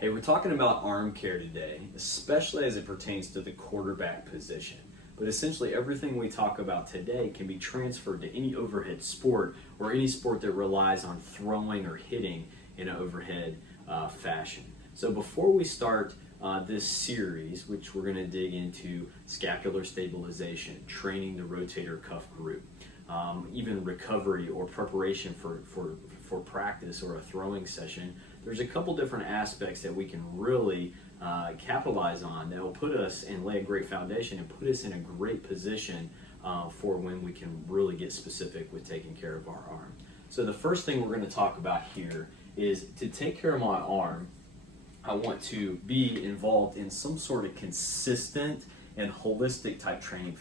Hey, we're talking about arm care today, especially as it pertains to the quarterback position. But essentially everything we talk about today can be transferred to any overhead sport or any sport that relies on throwing or hitting in an overhead fashion. So before we start this series, which we're going to dig into scapular stabilization, training the rotator cuff group, even recovery or preparation for practice or a throwing session, there's a couple different aspects that we can really capitalize on that will put us and lay a great foundation and put us in a great position for when we can really get specific with taking care of our arm. So the first thing we're going to talk about here is to take care of my arm. I want to be involved in some sort of consistent and holistic type training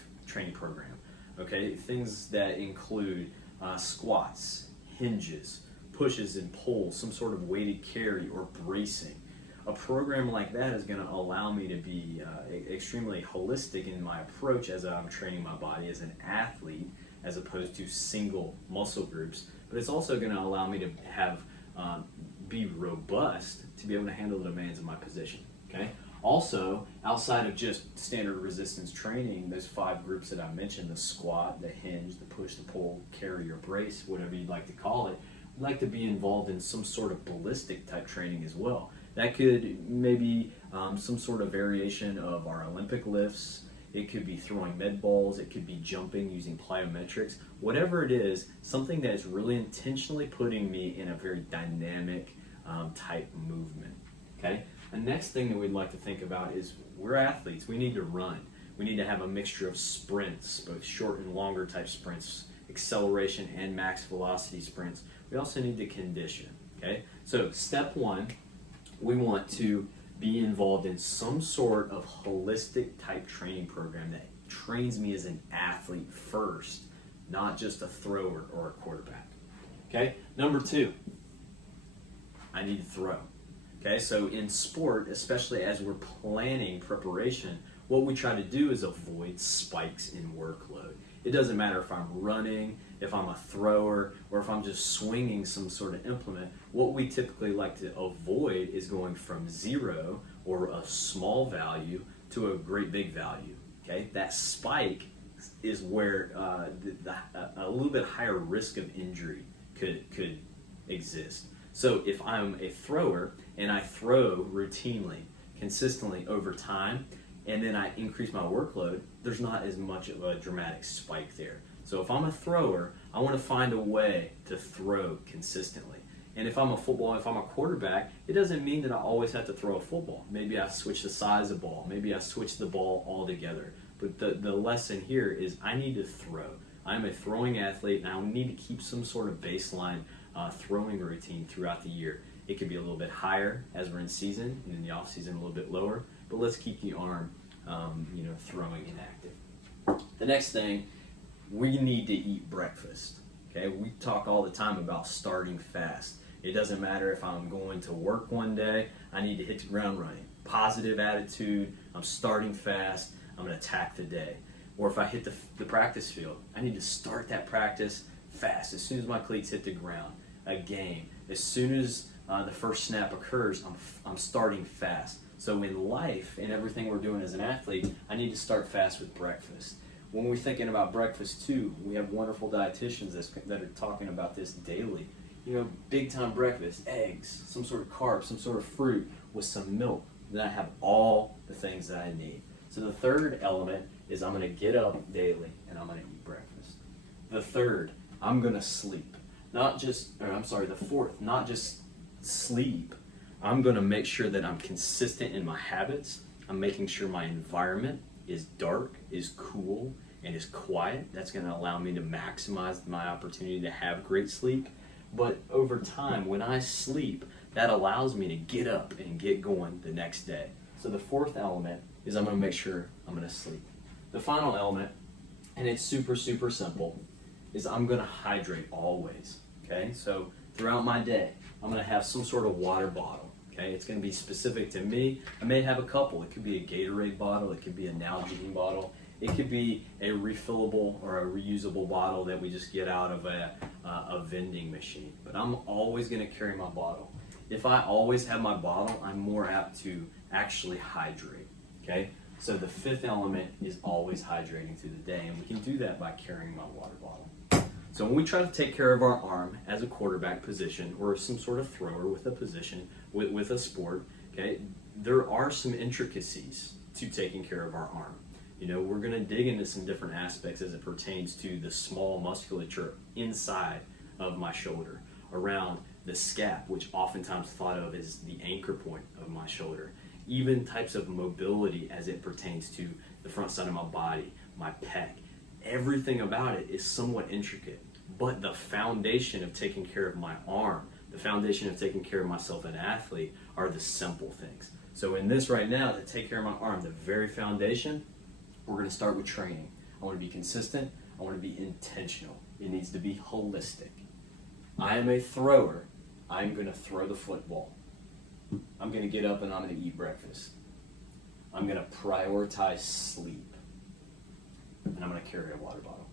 program. Okay, things that include squats, hinges, pushes and pulls, some sort of weighted carry or bracing. A program like that is going to allow me to be extremely holistic in my approach as I'm training my body as an athlete, as opposed to single muscle groups. But it's also going to allow me to have be robust to be able to handle the demands of my position. Okay. Also, outside of just standard resistance training, those 5 groups that I mentioned, the squat, the hinge, the push, the pull, carry, or brace, whatever you'd like to call it, I'd like to be involved in some sort of ballistic type training as well. That could maybe some sort of variation of our Olympic lifts. It could be throwing med balls. It could be jumping using plyometrics. Whatever it is, something that is really intentionally putting me in a very dynamic type movement. Okay. The next thing that we'd like to think about is we're athletes. We need to run. We need to have a mixture of sprints, both short and longer type sprints, acceleration and max velocity sprints. We also need to condition. Okay. So step 1, we want to be involved in some sort of holistic type training program that trains me as an athlete first, not just a thrower or a quarterback. Okay. Number 2, I need to throw. Okay, so in sport, especially as we're planning preparation, what we try to do is avoid spikes in workload. It doesn't matter if I'm running, if I'm a thrower, or if I'm just swinging some sort of implement. What we typically like to avoid is going from 0 or a small value to a great big value. Okay, that spike is where a little bit higher risk of injury could exist. So if I'm a thrower and I throw routinely, consistently over time, and then I increase my workload, there's not as much of a dramatic spike there. So if I'm a thrower, I want to find a way to throw consistently. And if I'm a quarterback, it doesn't mean that I always have to throw a football. Maybe I switch the size of ball. Maybe I switch the ball altogether. But the lesson here is I need to throw. I'm a throwing athlete, and I need to keep some sort of baseline throwing routine throughout the year. It could be a little bit higher as we're in season, and in the off season a little bit lower. But let's keep the arm, throwing and active. The next thing, we need to eat breakfast. Okay, we talk all the time about starting fast. It doesn't matter if I'm going to work one day. I need to hit the ground running. Positive attitude. I'm starting fast. I'm going to attack the day. Or if I hit the practice field, I need to start that practice fast. As soon as my cleats hit the ground, a game. As soon as the first snap occurs, I'm starting fast. So in life and everything we're doing as an athlete, I need to start fast with breakfast. When we're thinking about breakfast too, we have wonderful dietitians that are talking about this daily. Big time breakfast, eggs, some sort of carbs, some sort of fruit with some milk. Then I have all the things that I need. So the third element is I'm going to get up daily and I'm going to eat breakfast. The third, I'm going to sleep. The fourth, not just sleep. I'm going to make sure that I'm consistent in my habits. I'm making sure my environment is dark, is cool, and is quiet. That's going to allow me to maximize my opportunity to have great sleep. But over time, when I sleep, that allows me to get up and get going the next day. So the fourth element is I'm going to make sure I'm going to sleep. The final element, and it's super, super simple, is I'm going to hydrate always. Okay, so throughout my day, I'm going to have some sort of water bottle. Okay, it's going to be specific to me. I may have a couple. It could be a Gatorade bottle. It could be a Nalgene bottle. It could be a refillable or a reusable bottle that we just get out of a vending machine. But I'm always going to carry my bottle. If I always have my bottle, I'm more apt to actually hydrate. Okay? So the fifth element is always hydrating through the day, and we can do that by carrying my water bottle. So when we try to take care of our arm as a quarterback position or some sort of thrower with a position, with a sport, okay, there are some intricacies to taking care of our arm. You know, we're going to dig into some different aspects as it pertains to the small musculature inside of my shoulder, around the scap, which oftentimes thought of as the anchor point of my shoulder, even types of mobility as it pertains to the front side of my body, my pec. Everything about it is somewhat intricate, but the foundation of taking care of my arm, the foundation of taking care of myself as an athlete, are the simple things. So in this right now, to take care of my arm, the very foundation, we're going to start with training. I want to be consistent. I want to be intentional. It needs to be holistic. I am a thrower. I'm going to throw the football. I'm going to get up and I'm going to eat breakfast. I'm going to prioritize sleep. And I'm going to carry a water bottle.